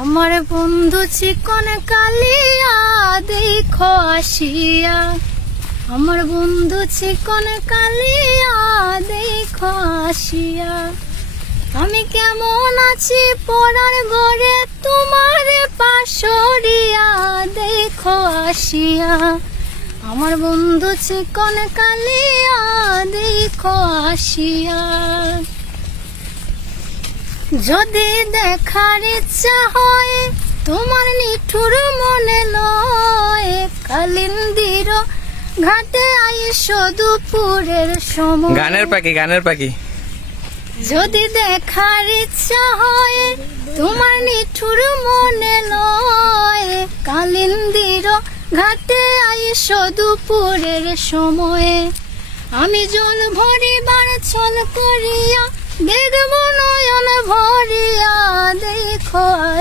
আমার বন্ধু চিকন কালিয়া, দেখো আসিয়া। আমার বন্ধু চিকন কালিয়া, দেখো আসিয়া। আমি কেমন আছি পড়ার ঘরে, তোমার পাশরিয়া দেখো আসিয়া। আমার বন্ধু চিকন কালিয়া, দেখো আসিয়া। যদি দেখার ইচ্ছা হয় তোমার নিঠুর মনে লয়। কালিন্দির ঘাটে আইস দুপুরের সময়। গানের পাখি গানের পাখি। যদি দেখার ইচ্ছা হয় তোমার নিঠুর মনে লয়। কালিন্দির ঘাটে আইস দুপুরের সময়ে। আমি জল ভরিবার ছল করিয়া দেখব